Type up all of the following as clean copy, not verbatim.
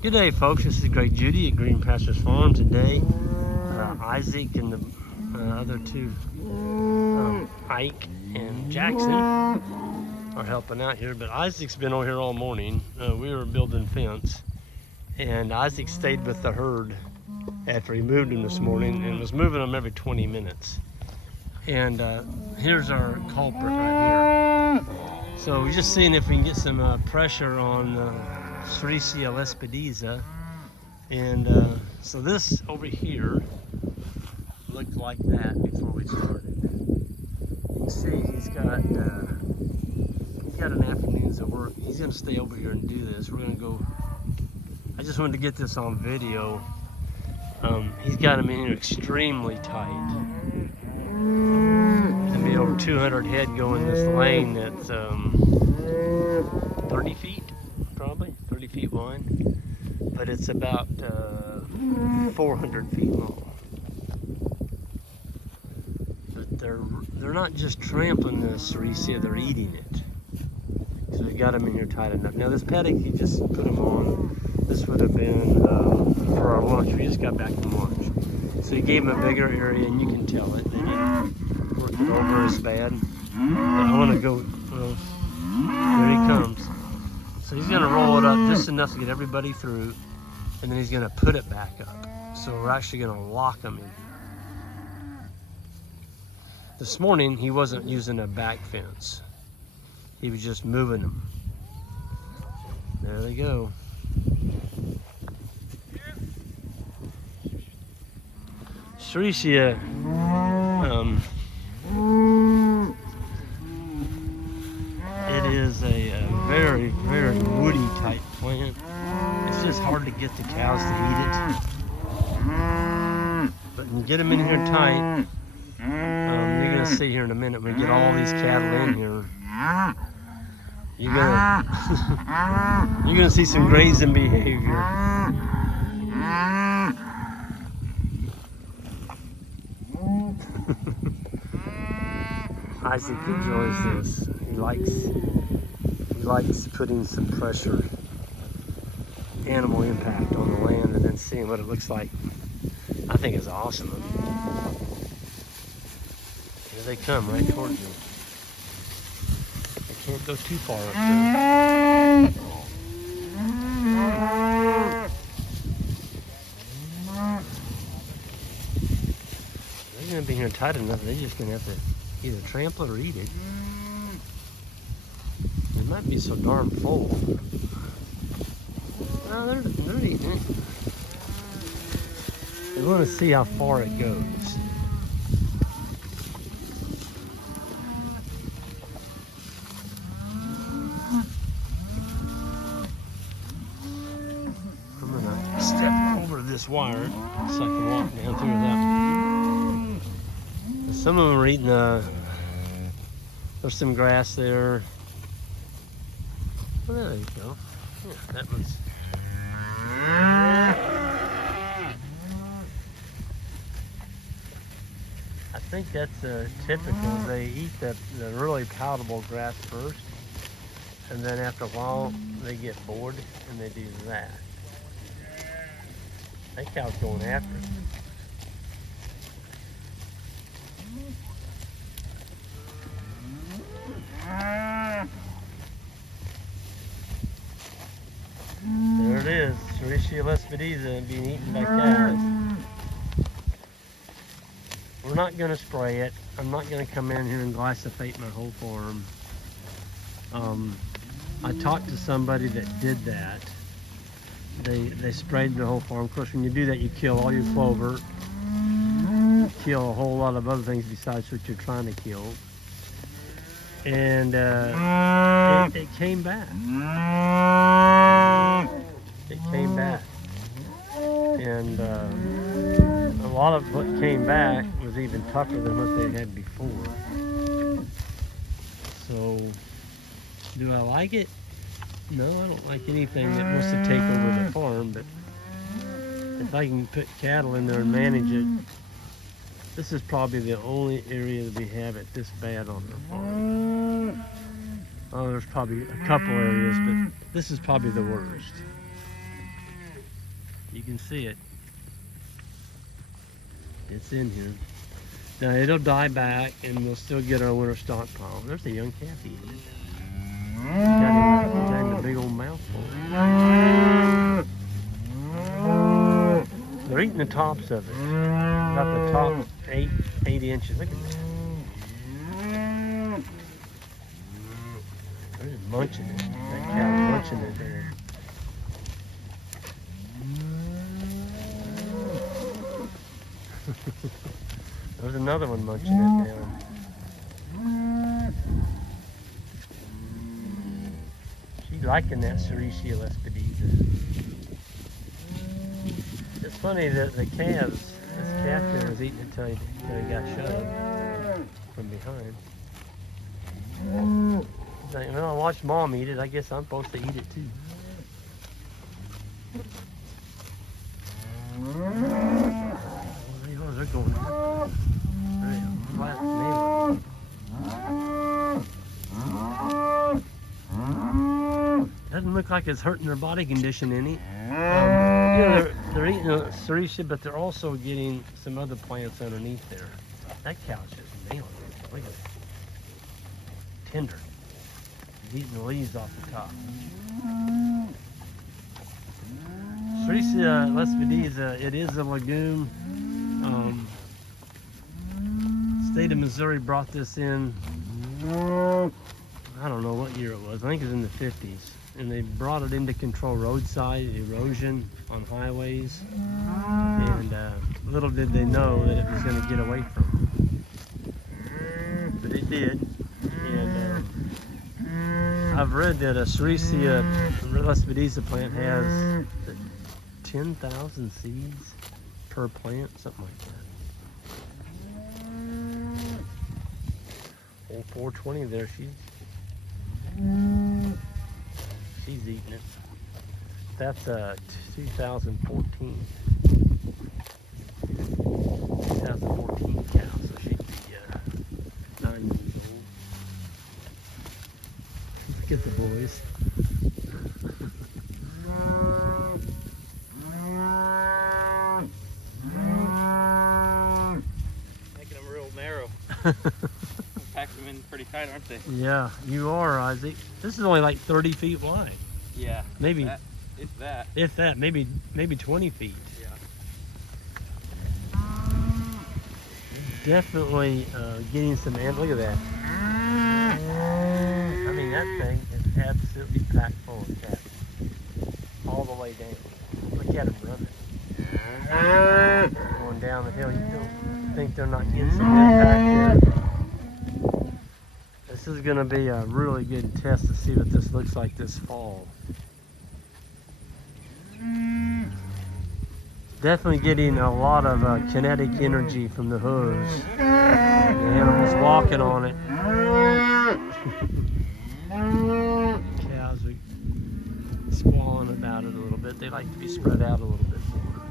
Good day, folks. This is Greg Judy at Green Pastures Farm. Today, Isaac and the other two, Ike and Jackson, are helping out here. But Isaac's been over here all morning. We were building fence, and Isaac stayed with the herd after he moved them this morning and was moving them every 20 minutes. And here's our culprit right here. So we're just seeing if we can get some pressure on Sericea Lespedeza. And so this over here looked like that before we started. You can see he's got an afternoon's of work. He's gonna stay over here and do this. We're gonna go, I just wanted to get this on video. He's got him in here extremely tight. There's gonna be over 200 head going this lane that's 30 feet, probably 30 feet wide, but it's about 400 feet long. But they're not just trampling the Sericea, they're eating it. So we got them in here tight enough. Now this paddock, he just put them on. This would have been for our lunch. We just got back from lunch. So he gave him a bigger area, and you can tell it. They didn't work it over as bad. But I want to go, well, there he comes. So he's going to roll it up just enough to get everybody through, and then he's going to put it back up. So we're actually going to lock them in here. This morning, he wasn't using a back fence. He was just moving them. There they go. Sericea, it is a very, very woody type plant. It's just hard to get the cows to eat it. But when you get them in here tight, you're gonna see here in a minute when we get all these cattle in here, you're gonna see some grazing behavior. Isaac enjoys this. He likes putting some pressure, animal impact on the land, and then seeing what it looks like. I think it's awesome. Here they come right towards you. They can't go too far up there. They're gonna be here tight enough. They're just gonna have to either trample it or eat it. It might be so darn full. No, they're eating it. They want to see how far it goes. I'm gonna step over this wire so I can walk down through that. Some of them are eating there's some grass there. Well, there you go. Yeah, that one's. I think that's typical. They eat the really palatable grass first, and then after a while they get bored and they do that. That cow's going after it. There it is, Sericea Lespedeza being eaten by cows. We're not going to spray it. I'm not going to come in here and glyphosate my whole farm. I talked to somebody that did that. They sprayed the whole farm. Of course, when you do that, you kill all your clover, kill a whole lot of other things besides what you're trying to kill. And it came back. It came back. And a lot of what came back was even tougher than what they had before. So, do I like it? No, I don't like anything that wants to take over the farm, but if I can put cattle in there and manage it, this is probably the only area that we have it this bad on the farm. Oh, there's probably a couple areas, but this is probably the worst. You can see it. It's in here. Now it'll die back and we'll still get our winter stockpile. There's a young calf eating it. Got him a big old mouthful. They're eating the tops of it. About the top 8 inches. Look at that. They're just munching it. That cow's munching it there. There's another one munching it down. She's liking that Sericea Lespedeza. It's funny that the calves, this calf there was eating it till he got shoved from behind. He's like, well, I watched Mom eat it. I guess I'm supposed to eat it too. They're going up. Flat nail. Doesn't look like it's hurting their body condition any. You know, they're eating Sericea, but they're also getting some other plants underneath there. That cow's just nailing it. Look at that. Tender. He's eating the leaves off the top. Sericea Lespedeza, it is a legume. State of Missouri brought this in, I don't know what year it was. I think it was in the 50s. And they brought it in to control roadside erosion on highways. And little did they know that it was going to get away from them. But it did. And I've read that a Sericea Lespedeza plant has 10,000 seeds per plant, something like that. Old 420 there, she's eating it. That's 2014. 2014 cow, so she'd be 9 years old. Look at the boys. Making them real narrow. Pack them in pretty tight, aren't they? Yeah, you are, Isaac. This is only like 30 feet wide. Yeah. Maybe. If that. Maybe 20 feet. Yeah. Definitely getting some look at that. I mean, that thing is absolutely packed full of cats. All the way down. Look at them running. Going down the hill. You don't think they're not getting some impact here. This is going to be a really good test to see what this looks like this fall. Definitely getting a lot of kinetic energy from the hooves. The animal's walking on it. Cows are squalling about it a little bit. They like to be spread out a little bit more.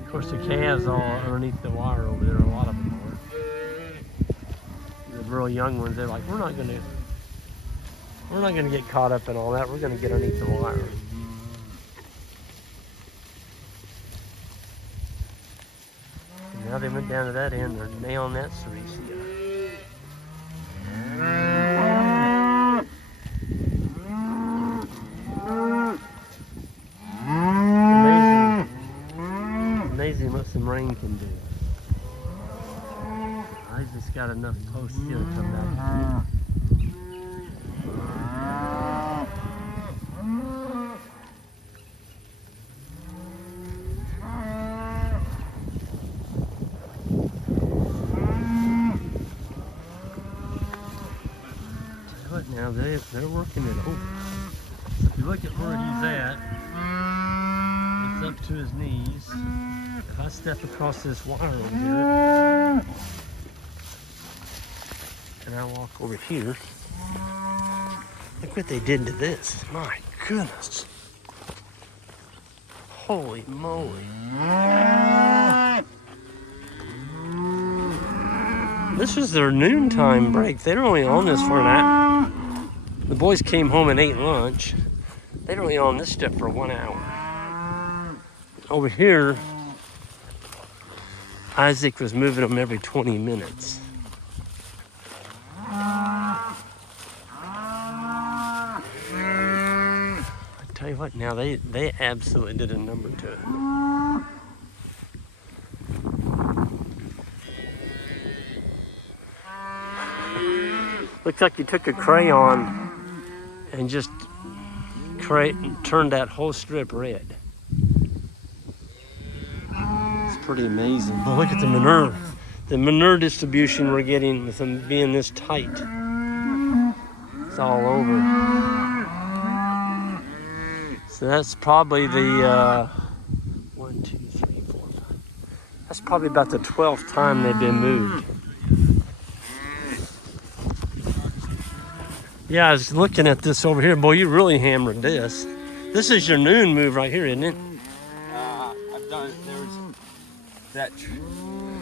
Of course, the calves are underneath the wire over there. A lot of them are. The real young ones, they're like, we're not gonna get caught up in all that. We're gonna get underneath the wire. And now they went down to that end. They're nailing that Sericea. Amazing what some rain can do. I just got enough posts here to come down. But now they're working it over. If you look at where he's at, it's up to his knees. If I step across this wire over here, and I walk over here, look what they did to this. My goodness. Holy moly. This was their noontime break. They're only on this for an hour. The boys came home and ate lunch. They're only on this stuff for 1 hour. over here, Isaac was moving them every 20 minutes. I tell you what, now they absolutely did a number to it. Looks like you took a crayon and just turned that whole strip red. It's pretty amazing. But look at the manure distribution we're getting with them being this tight. It's all over. So that's probably the 1, 2, 3, 4, 5. That's probably about the 12th time they've been moved. Yeah, I was looking at this over here. Boy, you really hammered this. This is your noon move right here, isn't it? I've done, there was that,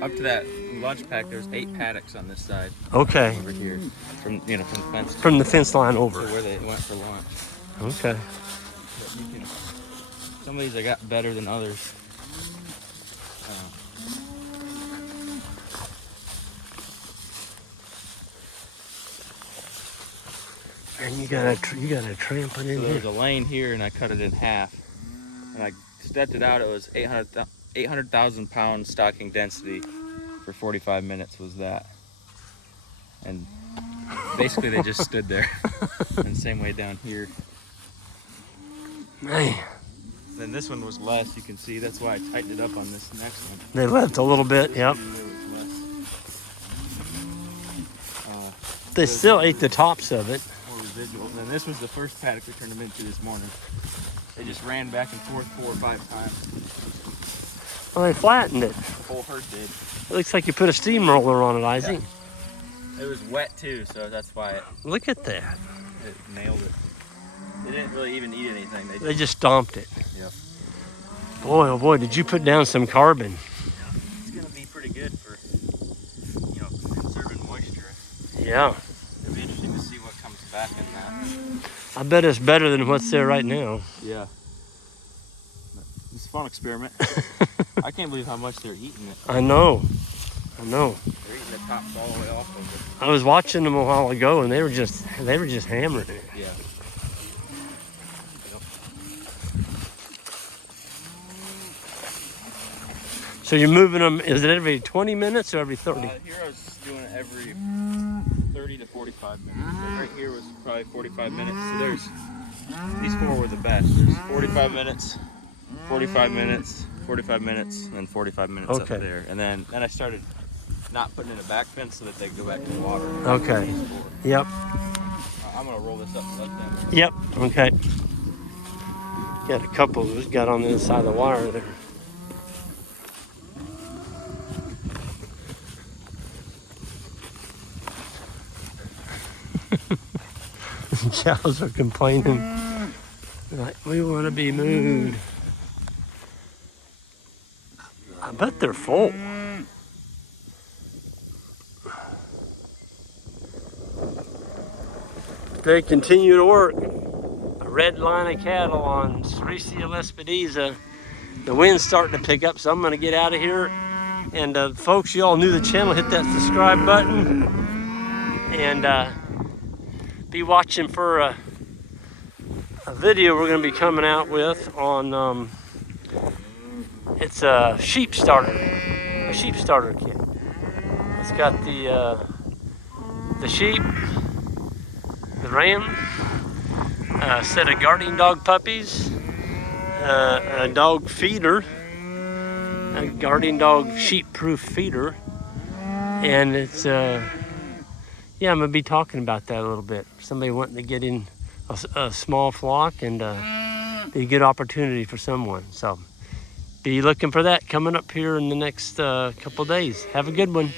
up to that lunch pack, there's 8 paddocks on this side. Okay. Over here, from the fence. From the fence line over. To where they went for lunch. Okay. But you can, some of these I got better than others. And you got a trampling in So here. there's a lane here, and I cut it in half. And I stepped it out. It was 800,000 pound stocking density for 45 minutes was that. And basically they just stood there. And same way down here. Man. Then this one was less. You can see that's why I tightened it up on this next one. They left a little bit. Yep. There was less. They still ate the tops of it. Residual. And then this was the first paddock we turned them into this morning. They just ran back and forth 4 or 5 times. Well, they flattened it. The whole herd did. It looks like you put a steamroller on it, Isaac. Yeah. It was wet too, so that's why Look at that. it nailed it. They didn't really even eat anything. They just stomped it. Yep. Boy, oh boy, did you put down some carbon. It's gonna be pretty good for, conserving moisture. Yeah. It'll be interesting to see what comes back in that. I bet it's better than what's there right now. Yeah. It's a fun experiment. I can't believe how much they're eating it. I know. They're eating the tops all the way off of it. I was watching them a while ago, and they were just hammering it. Yeah. So you're moving them, is it every 20 minutes or every 30? Here I was doing it every 30 to 45 minutes. So right here was probably 45 minutes. So these 4 were the best. There's 45 minutes, 45 minutes, 45 minutes, and 45 minutes up there. And then I started not putting in a back fence so that they go back to the water. Okay. Yep. I'm gonna roll this up and let them. Yep. Okay. Got a couple that got on the other side of the wire there. Cows are complaining. Like, we want to be moved. I bet they're full. They continue to work. A red line of cattle on Sericea Lespedeza. The wind's starting to pick up, so I'm going to get out of here. And folks, you all new to the channel, hit that subscribe button. And be watching for a video we're going to be coming out with on it's a sheep starter kit. It's got the sheep, the ram, a set of guardian dog puppies, a dog feeder, a guardian dog sheep proof feeder, and it's yeah, I'm going to be talking about that a little bit. Somebody wanting to get in a small flock and be a good opportunity for someone. So be looking for that coming up here in the next couple days. Have a good one.